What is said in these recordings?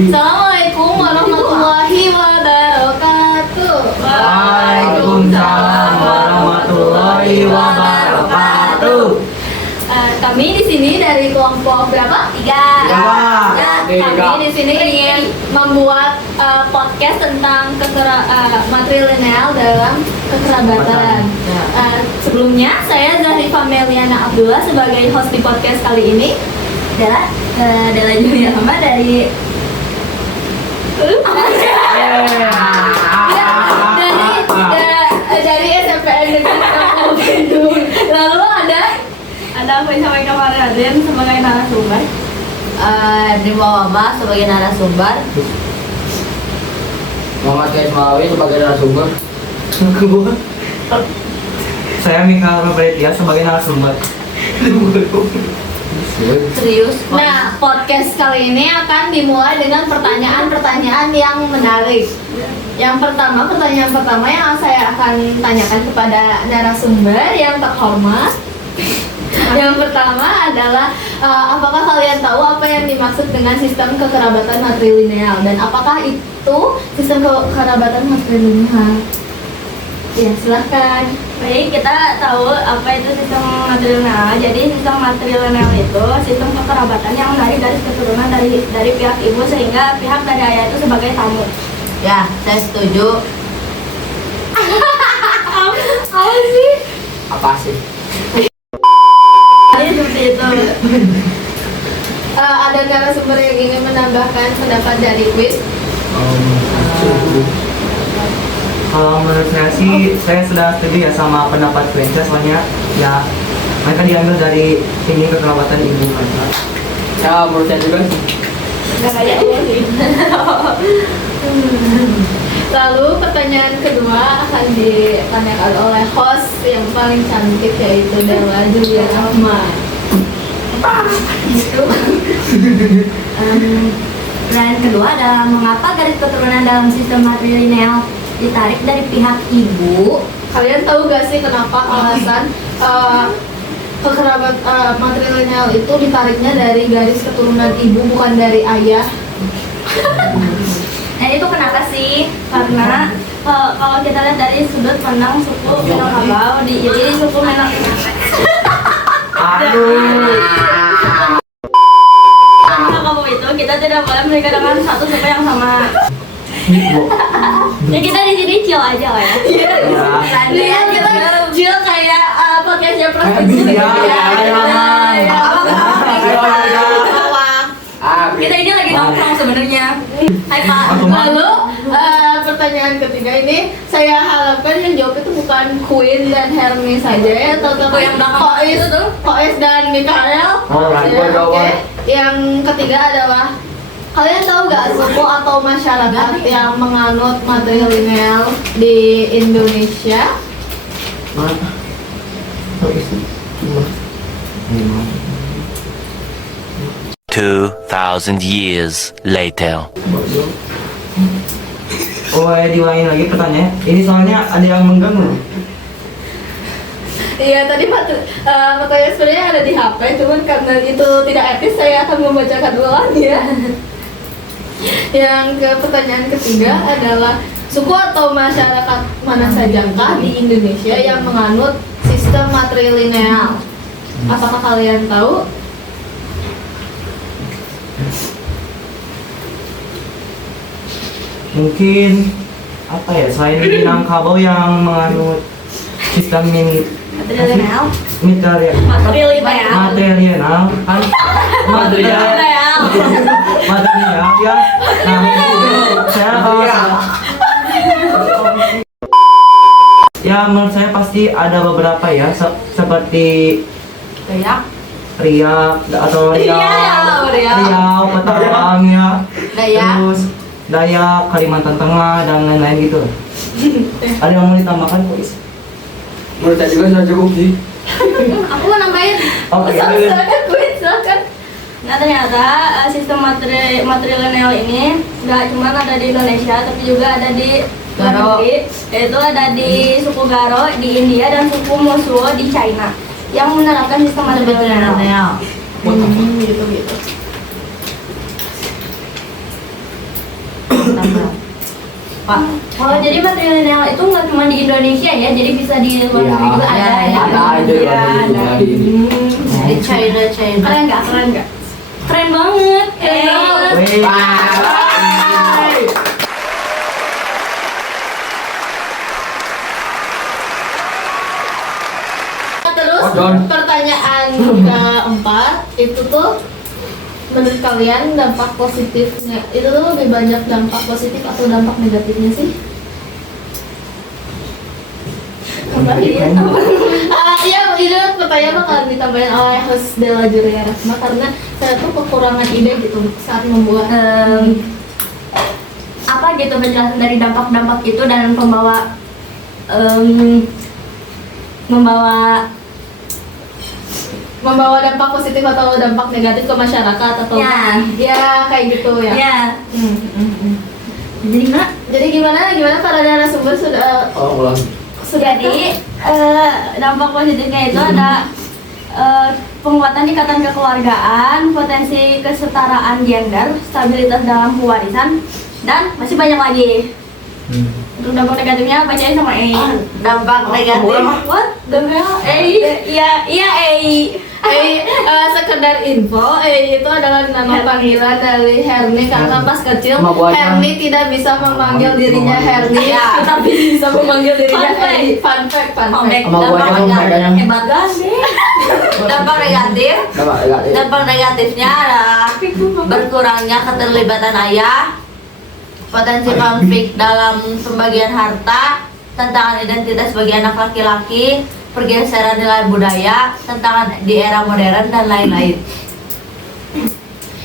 Assalamualaikum warahmatullahi wabarakatuh. Waalaikumsalam warahmatullahi wabarakatuh. Kami di sini dari kelompok berapa? Tiga. Kami di sini ingin membuat podcast tentang matrilineal dalam kekerabatan. Sebelumnya saya Zahrifa Meliana Abdullah sebagai host di podcast kali ini. Adalah Julia Hamba dari dari SMPN Negeri Kampung Bandung. Lalu ada aku yang sampai kemarin Adrian sebagai narasumber. Dima Wama sebagai narasumber. Muhammad Ismawi sebagai narasumber. Saya Mika Robertia sebagai narasumber. Serius? Nah, podcast kali ini akan dimulai dengan pertanyaan-pertanyaan yang menarik. Pertanyaan pertama yang saya akan tanyakan kepada narasumber yang terhormat. Yang pertama adalah apakah kalian tahu apa yang dimaksud dengan sistem kekerabatan matrilineal dan apakah itu sistem kekerabatan matrilineal? Ya, silahkan. Baik, kita tahu apa itu sistem matrilineal. Jadi sistem matrilineal itu sistem kekerabatan yang menarik garis keturunan dari pihak ibu sehingga pihak dari ayah itu sebagai tamu. Ya, saya setuju. Apa sih? Apa sih? Jadi seperti itu. Ada narasumber yang ingin menambahkan pendapat dari quiz? Kalau menurut saya sih, saya sudah setuju ya sama pendapat Princess, soalnya ya mereka diambil dari ini kekerabatan ibu kan. Ya, menurut saya juga. Nggak kayak Allah sih. Lalu pertanyaan kedua akan ditanyakan oleh host yang paling cantik yaitu Dewa Julia Rahma. Itu. Pertanyaan kedua adalah mengapa garis keturunan dalam sistem matrilineal ditarik dari pihak ibu? Kalian tahu gak sih kenapa alasan matrilineal itu ditariknya dari garis keturunan ibu bukan dari ayah? Nah itu kenapa sih? Karena kalau kita lihat dari sudut pandang suku Minangkabau jadi suku Minangkabau. Minangkabau itu kita tidak boleh menikah dengan satu suku yang sama. Ya kita di sini chill aja lah ya. Iya, kita chill kayak podcastnya prostitusi. Kita ini lagi nongkrong sebenarnya. Hai Pak. Lalu pertanyaan ketiga ini saya harapkan yang jawab itu bukan Queen dan Hermes saja ya, atau yang belakang Koes dan Mikael. Oke. Yang ketiga adalah kalian tahu gak suku atau masyarakat yang menganut matrilineal di Indonesia? 2,000 years later. Oh ya, diulangin lagi pertanyaannya. Ini soalnya ada yang mengganggu. Iya, tadi materi sebenarnya ada di HP, cuman karena itu tidak etis saya akan membacakan ulang ya. Yang pertanyaan ketiga adalah suku atau masyarakat mana sajakah di Indonesia yang menganut sistem matrilineal? Apakah kalian tahu? Mungkin apa ya, selain di Minangkabau yang menganut sistem Matrilineal. matrilineal kan matrilineal ya. Nah, saya ya menurut saya pasti ada beberapa ya, seperti Riau atau Riau, Patambang ya, terus Dayak, Kalimantan Tengah dan lain-lain gitu. Ada yang mau ditambahkan, Kuis? Menurut saya juga sudah cukup sih. Aku mau nambahin. Silakan Queen, silakan. Nah ternyata sistem matrilineal ini nggak cuma ada di Indonesia tapi juga ada di luar negeri, yaitu ada di suku Garo di India dan suku Mosuo di China yang menerapkan sistem matrilineal. Gitu. Pak. Oh, jadi matrilineal itu nggak cuma di Indonesia ya, jadi bisa di luar Iya, negeri juga ada ya. ada aja Iya, ada. di ini. Di China. Keren nggak? Keren nggak? Keren banget. Keren banget. Wih. Terus Oh, Don. pertanyaan keempat itu tuh menurut kalian dampak positifnya itu tuh lebih banyak dampak positif atau dampak negatifnya sih? Iya, ini pertanyaan bakalan ditambahin oleh host Della Julia Rahma karena saya tuh kekurangan ide gitu saat membuat Apa gitu penjelasan dari dampak-dampak itu dan membawa dampak positif atau dampak negatif ke masyarakat atau ya kayak gitu ya. ya. Hmm, hmm, hmm. Jadi gimana? Jadi gimana para narasumber sudah Oh, ulang. Jadi dampak positifnya itu ada penguatan ikatan kekeluargaan, potensi kesetaraan gender, stabilitas dalam pewarisan, dan masih banyak lagi. Untuk dampak negatifnya bacain sama E. Dampak negatif. What? Dampak sekedar info, itu adalah nama panggilan dari Herni karena pas kecil Sama gua aja. Herni tidak bisa memanggil dirinya Herni, Ya. tapi bisa memanggil dirinya Fun fact. Herni. Fun fact. Sama gua Dampak aja, negatif. makanya. hebat sih. Dampak negatif. Dampak negatifnya adalah berkurangnya keterlibatan ayah, potensi konflik dalam pembagian harta, tantangan identitas bagi anak laki-laki, pergeseran nilai budaya, tantangan di era modern, dan lain-lain.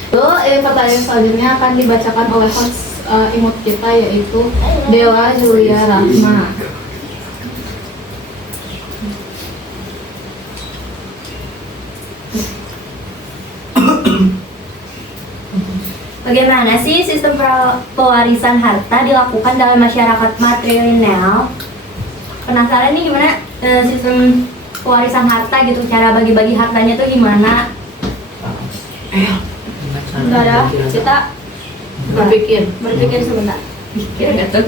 Lalu pertanyaan selanjutnya akan dibacakan oleh host imut kita yaitu Della Julia Rahma. Bagaimana sih sistem pewarisan harta dilakukan dalam masyarakat matrilineal? Penasaran nih gimana sistem pewarisan harta gitu, cara bagi-bagi hartanya tuh gimana? Enggak ada, kita berpikir sebentar. Pikir nggak tuh?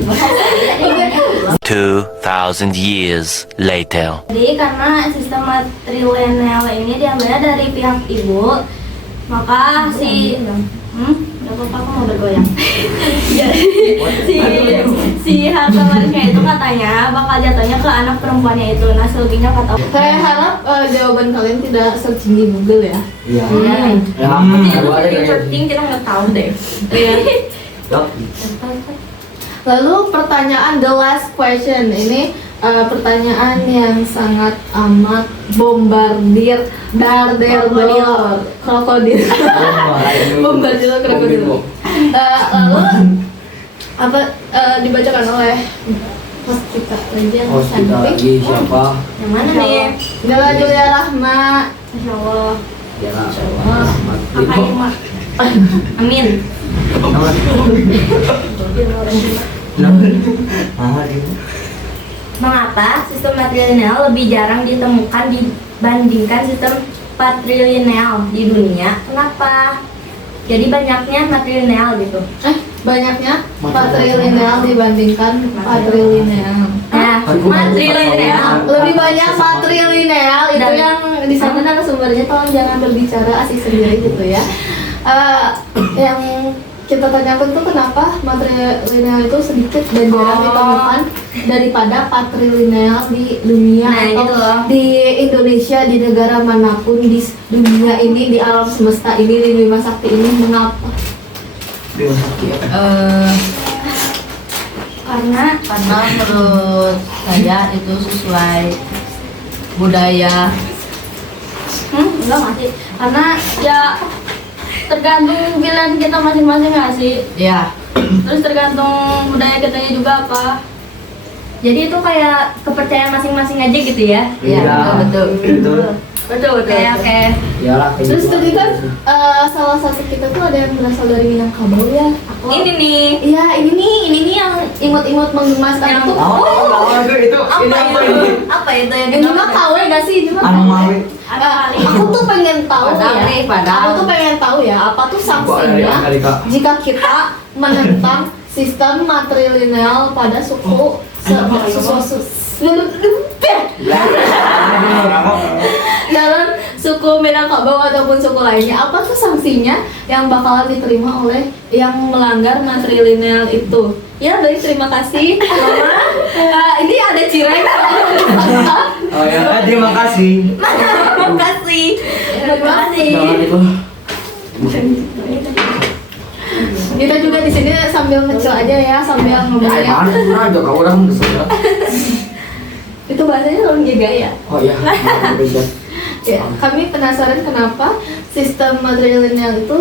2,000 years later. Jadi karena sistem matrilineal ini diambilnya dari pihak ibu, maka nggak apa-apa, aku mau bergoyang. Jadi si harta warisnya itu katanya bakal jatuhnya ke anak perempuannya itu. Nah selebihnya nggak tahu. Saya harap jawaban kalian tidak searching di Google ya. Iya. Iya. Ya, Jadi gua ada kayak searching kita nggak tahu deh. Lalu pertanyaan the last question ini pertanyaan yang sangat amat bombardir krokodil. Bombardir krokodil. Lalu apa dibacakan oleh host kita lagi yang Host kita cantik. lagi siapa? Yang mana nih? Della Julia Rahma. Insya Allah. Ya, Kakak Irma. Amin. Mengapa sistem matrilineal lebih jarang ditemukan dibandingkan sistem patrilineal di dunia? Kenapa? Jadi banyaknya matrilineal gitu. Banyaknya patrilineal dibandingkan patrilineal. Nah, matrilineal. Lebih banyak matrilineal itu Dan- yang di sana narasumbernya tolong jangan berbicara asik sendiri gitu ya. Yang kita tanyakan tuh kenapa matrilineal itu sedikit dan jarang ditemukan daripada patrilineal di dunia Nah, atau gitu loh. di Indonesia, di negara manapun di dunia ini, di alam semesta ini, di Bima Sakti ini. Mengapa? Karena Karena menurut saya itu sesuai budaya. enggak masih. Karena ya tergantung pilihan kita masing-masing nggak sih? Ya, Terus tergantung budaya kitanya juga apa. Jadi itu kayak kepercayaan masing-masing aja gitu ya. ya, betul. Betul. Oke. Iyalah kayak Terus gitu. tadi kan salah satu kita tuh ada yang berasal dari Minangkabau ya. Ini nih. Iya, ini nih yang imut-imut menggemaskan Yang- tuh. itu Apa itu yang Ini mah KW gak sih? Ini mah anu KW. mawe Aku tuh pengen tahu Padahal ya. nih, padahal. Aku tuh pengen tahu ya, apa tuh Gua ada sanksinya kali Kak. jika kita menentang sistem matrilineal pada suku dalam suku Minangkabau ataupun suku lainnya. Apa tuh sanksinya yang bakalan diterima oleh yang melanggar matrilineal itu? Ya, baik, terima kasih Mama. Ini ada cireng. Oh ya. Terima kasih. Terima kasih. Terima kasih. Jangan itu. Kita juga di sini sambil ngecil aja ya, sambil ngobrol Kayak ya. mana aja kau orang bisa. Itu bahasanya orang jaga ya. Oh iya. Bisa. Ya, kami penasaran kenapa sistem matrilineal itu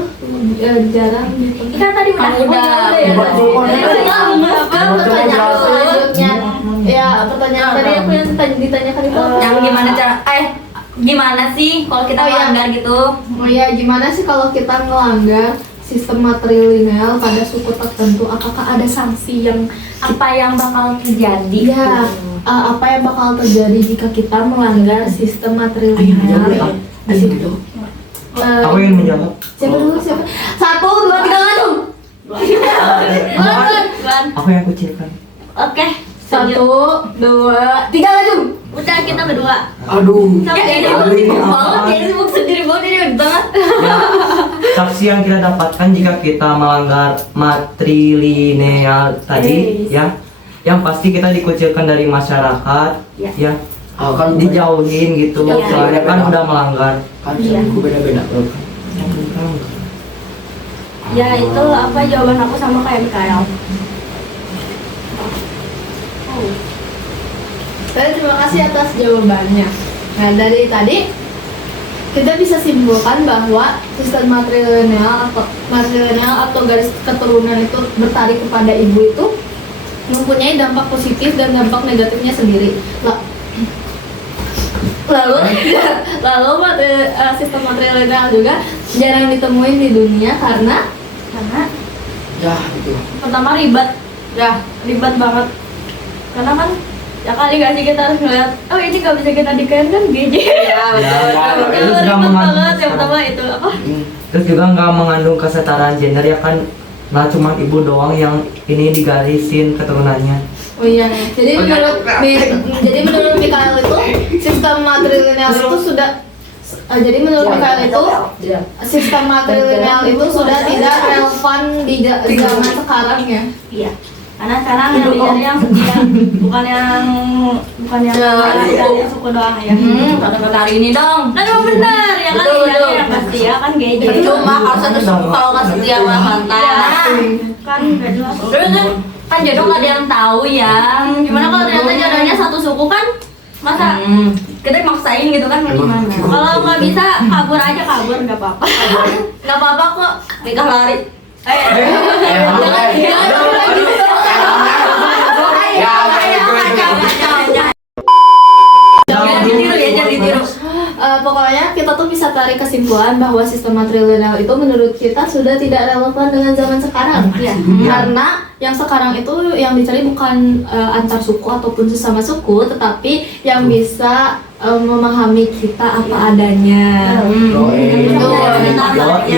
jarang dipakai. Kan tadi udah Pertanyaan selanjutnya. Ya, pertanyaan tadi aku yang ditanyakan itu. Yang gimana cara gimana sih kalau kita Oh, iya. melanggar gitu? Oh ya, gimana sih kalau kita melanggar sistem matrilineal pada suku tertentu? Apakah ada sanksi yang Apa yang bakal terjadi? ya apa yang bakal terjadi jika kita melanggar sistem matrilineal? Di situ. Aku ingin menjawab. Siapa dulu? Siapa? 1, 2, 3 langsung. Aku yang kucilkan. Oke. 1, 2, 3 langsung. Udah kita berdua. Aduh. Ya, ini sibuk banget, ya, ini sibuk sendiri banget, ini ribet banget. Ya, saksi yang kita dapatkan jika kita melanggar matrilineal tadi, ya, yang pasti kita dikucilkan dari masyarakat, ya, Ah kan dijauhin gitu, Iya. soalnya kan udah melanggar. kan aku beda-beda. Ya itu apa jawaban aku sama kayak Mikael. Terima kasih atas jawabannya. Nah, dari tadi kita bisa simpulkan bahwa sistem matrilineal atau garis keturunan itu bertarik kepada ibu itu mempunyai dampak positif dan dampak negatifnya sendiri. Lalu sistem matrilineal juga jarang ditemuin di dunia karena Ya itu. Pertama ribet banget. Karena kan ya kali gak sih kita harus ngeliat, oh ini gak bisa kita dikain kan GJ. Ya, betul. Itu Terus ribet gak banget. Yang pertama itu apa? Terus juga nggak mengandung kesetaraan gender ya kan, nah cuma ibu doang yang ini digarisin keturunannya. Oh iya, jadi menurut Mikael itu sistem matrilineal itu sudah jadi menurut Mikael itu sistem matrilineal itu sudah tidak relevan di zaman sekarang ya. Iya. Karena sekarang yang dicari yang setia, bukan yang dari suku doang ya. kata hari ini dong. Kan emang benar ya kan Betul, dicari betul. yang setia kan GJ. Cuma kalau satu suku kalau nggak setia sama mantan. Kan gak jelas. Terus kan jodoh nggak ada yang tahu ya. Gimana kalau ternyata jodohnya satu suku kan? Masa kita maksain gitu kan gimana? Kalau nggak bisa kabur aja nggak apa-apa. Nggak apa-apa kok. Nikah lari. Jangan ditiru ya, jangan ditiru. Pokoknya kita tuh bisa tarik kesimpulan bahwa sistem matrilineal itu menurut kita sudah tidak relevan dengan zaman sekarang. Iya. Karena yang sekarang itu yang dicari bukan antar suku ataupun sesama suku, tetapi yang bisa memahami kita apa adanya.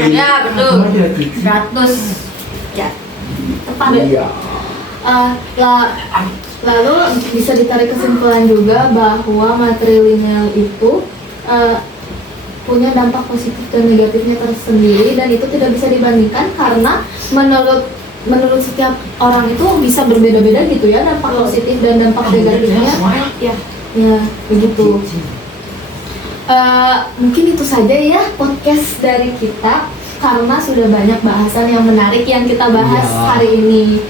Ya betul. 100. Ya. Tepat. Iya. Lalu bisa ditarik kesimpulan juga bahwa matrilineal itu punya dampak positif dan negatifnya tersendiri, dan itu tidak bisa dibandingkan karena menurut setiap orang itu bisa berbeda-beda gitu ya, dampak positif dan dampak negatifnya. Ya begitu. Mungkin itu saja ya podcast dari kita karena sudah banyak bahasan yang menarik yang kita bahas hari ini.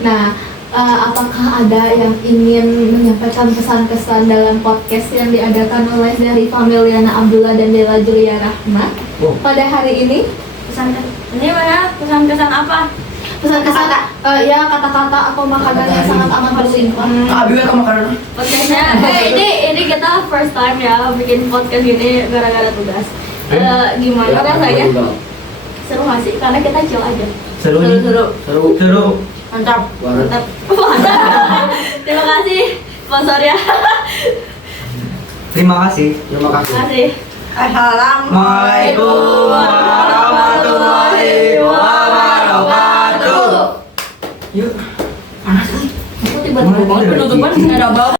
Nah, apakah ada yang ingin menyampaikan pesan-kesan dalam podcast yang diadakan oleh dari Familiana Abdullah dan Della Julia Rahma pada hari ini? Ini mana pesan-kesan apa? Pesan-kesan ya kata-kata atau makanan yang sangat amat berlimpah. Abi kan makanan. Podcastnya ini kita first time ya bikin podcast gini gara-gara tugas. Gimana rasanya? Seru nggak sih? Karena kita chill aja. Seru nih. Seru. Mantap. Mantap. Terima kasih sponsornya. Terima kasih. Terima kasih. Terima kasih. Assalamualaikum warahmatullahi wabarakatuh. Yuk. banget penutupan nggak ada apa-apa.